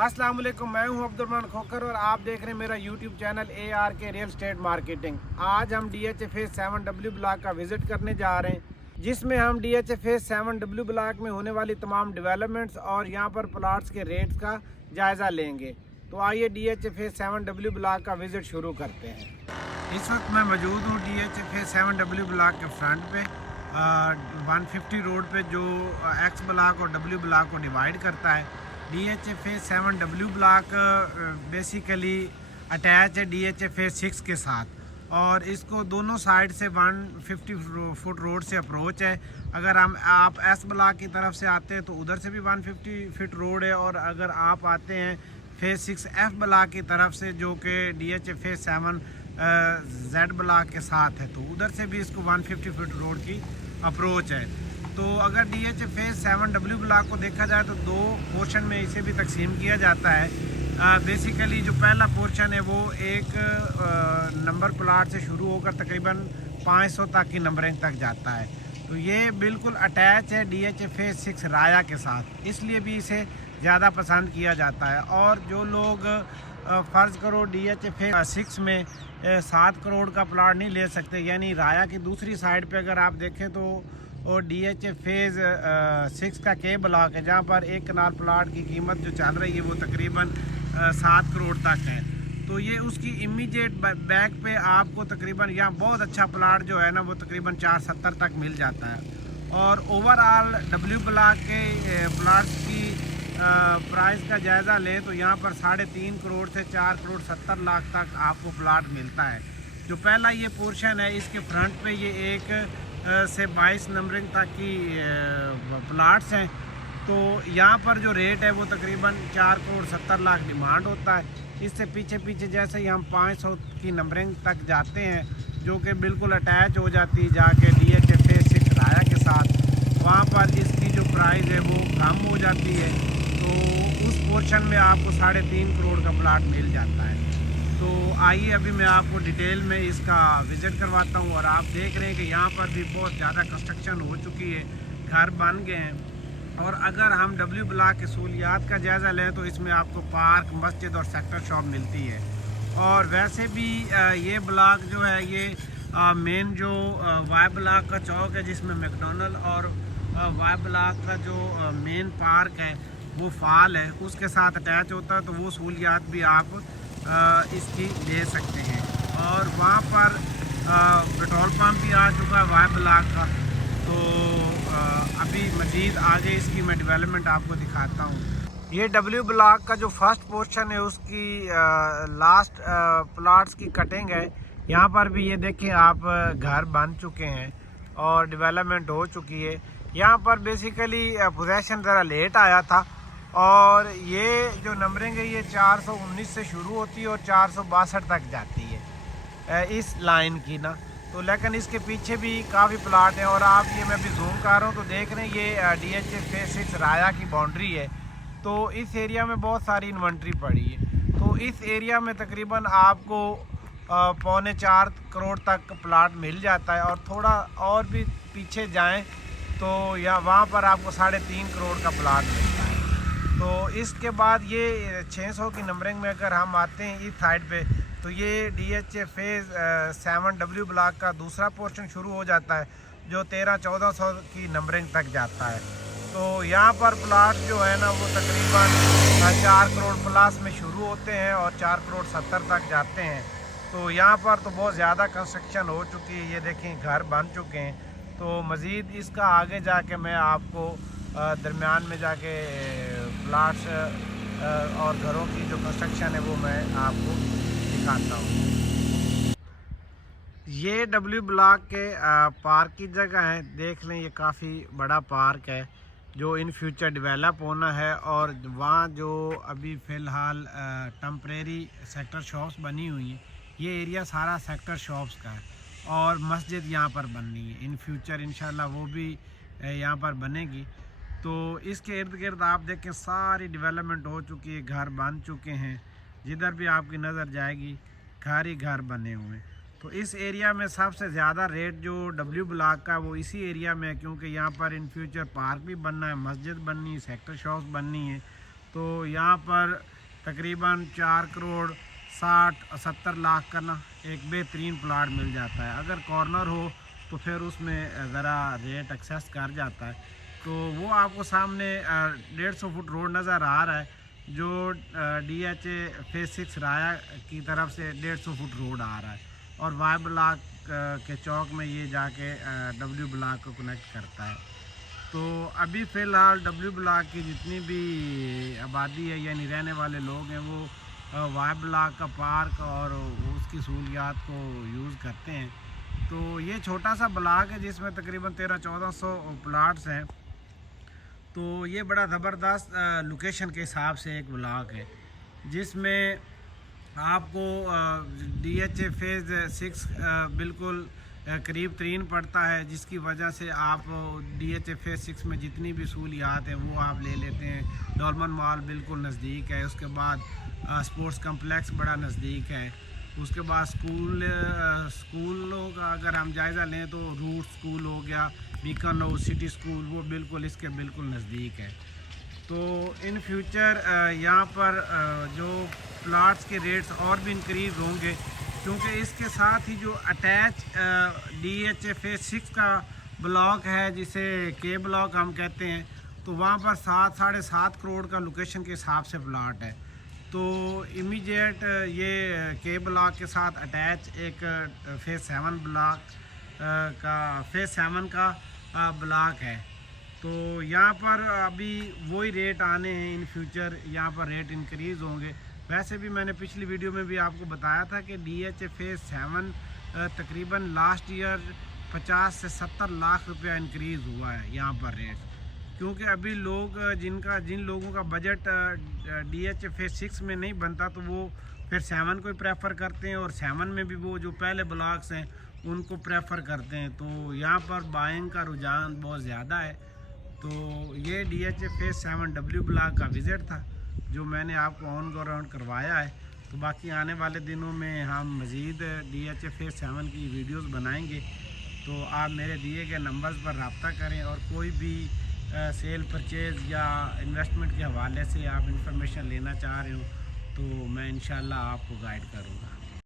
अस्सलाम वालेकुम, मैं हूं अब्दुलरहमान खोकर और आप देख रहे हैं मेरा YouTube channel ARK real estate marketing. आज हम DH फेज 7W ब्लॉक का विज़िट करने जा रहे हैं, जिसमें हम DH फेज 7W ब्लॉक में होने वाली तमाम डेवलपमेंट्स और यहां पर प्लाट्स के रेट्स का जायज़ा लेंगे। तो आइए DH फेज 7W ब्लॉक का विज़िट शुरू करते हैं। इस वक्त मैं मौजूद हूँ DH फेज 7W ब्लॉक के फ्रंट पे 150 रोड पे, जो X ब्लॉक और W ब्लॉक को डिवाइड करता है। DH phase 7W block basically attach है DH फेज 6 के साथ, और इसको दोनों साइड से 150 फुट रोड से अप्रोच है। अगर आप S ब्लॉक की तरफ से आते हैं तो उधर से भी 150 फीट रोड है, और अगर आप आते हैं फेज 6 F ब्लॉक की तरफ से, जो कि DH फेज 7 Z ब्लॉक के साथ है, तो उधर से भी इसको 150 फीट रोड की अप्रोच है। तो अगर DH फेज 7W ब्लॉक को देखा जाए तो दो पोर्शन में इसे भी तकसीम किया जाता है। बेसिकली जो पहला पोर्शन है वो एक नंबर प्लाट से शुरू होकर तकरीबन 500 तक की नंबरिंग तक जाता है। तो ये बिल्कुल अटैच है DH फेज 6 राया के साथ, इसलिए भी इसे ज़्यादा पसंद किया जाता है। और जो लोग फ़र्ज़ करो DH फेज 6 में 7 करोड़ का प्लाट नहीं ले सकते, यानी राया की दूसरी साइड पे अगर आप देखें तो और DH फेज़ 6 का K ब्लॉक है, जहाँ पर एक कनाल प्लाट की कीमत जो चल रही है वो तकरीबन 7 करोड़ तक है। तो ये उसकी इमीडिएट बैक पे आपको तकरीबन यहाँ बहुत अच्छा प्लाट जो है ना वो तकरीबन 470 तक मिल जाता है। और ओवरऑल W ब्लॉक के प्लाट्स की प्राइस का जायज़ा लें तो यहाँ पर 3.5 करोड़ से 4 करोड़ 70 लाख तक आपको प्लाट मिलता है। जो पहला ये पोर्शन है, इसके फ्रंट पे ये एक से 22 नंबरिंग तक की प्लाट्स हैं। तो यहाँ पर जो रेट है वो तकरीबन 4 करोड़ 70 लाख डिमांड होता है। इससे पीछे पीछे जैसे ही हम 500 की नंबरिंग तक जाते हैं, जो कि बिल्कुल अटैच हो जाती है जाके DH फेज 6 राया के साथ, वहाँ पर इसकी जो प्राइस है वो कम हो जाती है। तो उस पोर्शन में आपको 3.5 करोड़ का प्लाट मिल जाता है। तो आइए अभी मैं आपको डिटेल में इसका विज़िट करवाता हूँ। और आप देख रहे हैं कि यहाँ पर भी बहुत ज़्यादा कंस्ट्रक्शन हो चुकी है, घर बन गए हैं। और अगर हम W ब्लॉक की सहूलियात का जायज़ा लें तो इसमें आपको पार्क, मस्जिद और सेक्टर शॉप मिलती है। और वैसे भी ये ब्लॉक जो है ये मेन जो Y ब्लॉक का चौक है, जिसमें मैकडॉनल्ड और Y ब्लॉक का जो मेन पार्क है वो फाल है, उसके साथ अटैच होता है। तो वो सहूलियात भी आप इसकी ले सकते हैं। और वहाँ पर पेट्रोल पंप भी आ चुका है Y ब्लॉक का। तो अभी मज़ीद आगे इसकी मैं डेवलपमेंट आपको दिखाता हूँ। ये W ब्लॉक का जो फर्स्ट पोर्शन है उसकी लास्ट प्लाट्स की कटिंग है। यहाँ पर भी ये देखें आप, घर बन चुके हैं और डेवलपमेंट हो चुकी है। यहाँ पर बेसिकली पोजेसन ज़रा लेट आया था, और ये जो नंबरिंग है ये 419 से शुरू होती है और 462 तक जाती है इस लाइन की ना। तो लेकिन इसके पीछे भी काफ़ी प्लाट हैं। और आप ये मैं भी जूम कर रहा हूँ तो देख रहे हैं ये DH फेज 6 राया की बाउंड्री है। तो इस एरिया में बहुत सारी इन्वेंट्री पड़ी है। तो इस एरिया में तकरीबन आपको 3.25 करोड़ तक प्लाट मिल जाता है। और थोड़ा और भी पीछे जाएँ तो या वहाँ पर आपको 3.5 करोड़ का प्लाट मिलता है। तो इसके बाद ये 600 की नंबरिंग में अगर हम आते हैं इस साइड पे, तो ये DH फेज 7W ब्लॉक का दूसरा पोर्शन शुरू हो जाता है, जो 1300-1400 की नंबरिंग तक जाता है। तो यहाँ पर प्लाट जो है ना वो तकरीबन 4 करोड़ प्लस में शुरू होते हैं और 4 करोड़ 70 तक जाते हैं। तो यहाँ पर तो बहुत ज़्यादा कंस्ट्रक्शन हो चुकी है, ये देखें घर बन चुके हैं। तो मज़ीद इसका आगे जाके मैं आपको दरमियान में जाके प्लाट्स और घरों की जो कंस्ट्रक्शन है वो मैं आपको दिखाता हूँ। ये W ब्लॉक के पार्क की जगह है, देख लें ये काफ़ी बड़ा पार्क है जो इन फ्यूचर डेवलप होना है। और वहाँ जो अभी फ़िलहाल टेम्परेरी सेक्टर शॉप्स बनी हुई हैं, ये एरिया सारा सेक्टर शॉप्स का है। और मस्जिद यहाँ पर बननी है इन फ्यूचर, इंशाल्लाह वो भी यहाँ पर बनेगी। तो इसके इर्द गिर्द आप देखें सारी डेवलपमेंट हो चुकी है, घर बन चुके हैं। जिधर भी आपकी नज़र जाएगी घर ही घर बने हुए हैं। तो इस एरिया में सबसे ज़्यादा रेट जो W ब्लॉक का वो इसी एरिया में है, क्योंकि यहाँ पर इन फ्यूचर पार्क भी बनना है, मस्जिद बननी है, सेक्टर शॉप्स बननी है। तो यहाँ पर तकरीबन 4 करोड़ 60-70 लाख का ना एक बेहतरीन प्लाट मिल जाता है। अगर कॉर्नर हो तो फिर उसमें ज़रा रेट एक्सेस कर जाता है। तो वो आपको सामने 150 फुट रोड नज़र आ रहा है, जो DHA फेज़ 6 राया की तरफ से 150 फुट रोड आ रहा है और वाई ब्लॉक के चौक में ये जाके W ब्लॉक को कनेक्ट करता है। तो अभी फ़िलहाल W ब्लॉक की जितनी भी आबादी है यानी रहने वाले लोग हैं वो वाई ब्लॉक का पार्क और उसकी सहूलियात को यूज़ करते हैं। तो ये छोटा सा ब्लॉक है जिसमें तकरीबन 1300-1400 प्लाट्स हैं। तो ये बड़ा ज़बरदस्त लोकेशन के हिसाब से एक ब्लॉक है जिसमें आपको DHA फेज़ 6 बिल्कुल करीब तरीन पड़ता है, जिसकी वजह से आप DHA फेज़ 6 में जितनी भी सहूलियात हैं वो आप ले लेते हैं। डॉल्मन मॉल बिल्कुल नज़दीक है, उसके बाद स्पोर्ट्स कम्प्लेक्स बड़ा नज़दीक है, उसके बाद स्कूलों का अगर हम जायज़ा लें तो रूट स्कूल हो गया, बीकन हाउस सिटी स्कूल, वो बिल्कुल इसके बिल्कुल नज़दीक है। तो इन फ्यूचर यहाँ पर जो प्लाट्स के रेट्स और भी इंक्रीज़ होंगे, क्योंकि इसके साथ ही जो अटैच DHA फेज़ 6 का ब्लॉक है जिसे K ब्लॉक हम कहते हैं, तो वहाँ पर 7-7.5 करोड़ का लोकेशन के हिसाब से प्लाट है। तो इमीडिएट ये K ब्लॉक के साथ अटैच एक फेज़ 7 ब्लॉक का फेज़ 7 का ब्लॉक है। तो यहाँ पर अभी वही रेट आने हैं, इन फ्यूचर यहाँ पर रेट इंक्रीज़ होंगे। वैसे भी मैंने पिछली वीडियो में भी आपको बताया था कि DHA फेज़ 7 तकरीबन लास्ट ईयर 50 से 70 लाख रुपया इंक्रीज़ हुआ है यहाँ पर रेट, क्योंकि अभी लोग जिन लोगों का बजट DHA फेज़ 6 में नहीं बनता तो वो फिर 7 को ही प्रेफर करते हैं और 7 में भी वो जो पहले ब्लॉक्स हैं उनको प्रेफर करते हैं। तो यहाँ पर बाइंग का रुझान बहुत ज़्यादा है। तो ये DHA फेज़ 7 W ब्लॉक का विज़िट था जो मैंने आपको ऑन ग्राउंड करवाया है। तो बाकी आने वाले दिनों में हम मज़ीद DHA फेज़ 7 की वीडियोस बनाएंगे। तो आप मेरे दिए गए नंबर्स पर रब्ता करें और कोई भी सेल परचेज़ या इन्वेस्टमेंट के हवाले से आप इंफॉर्मेशन लेना चाह रहे हो तो मैं इंशाल्लाह आपको गाइड करूँगा।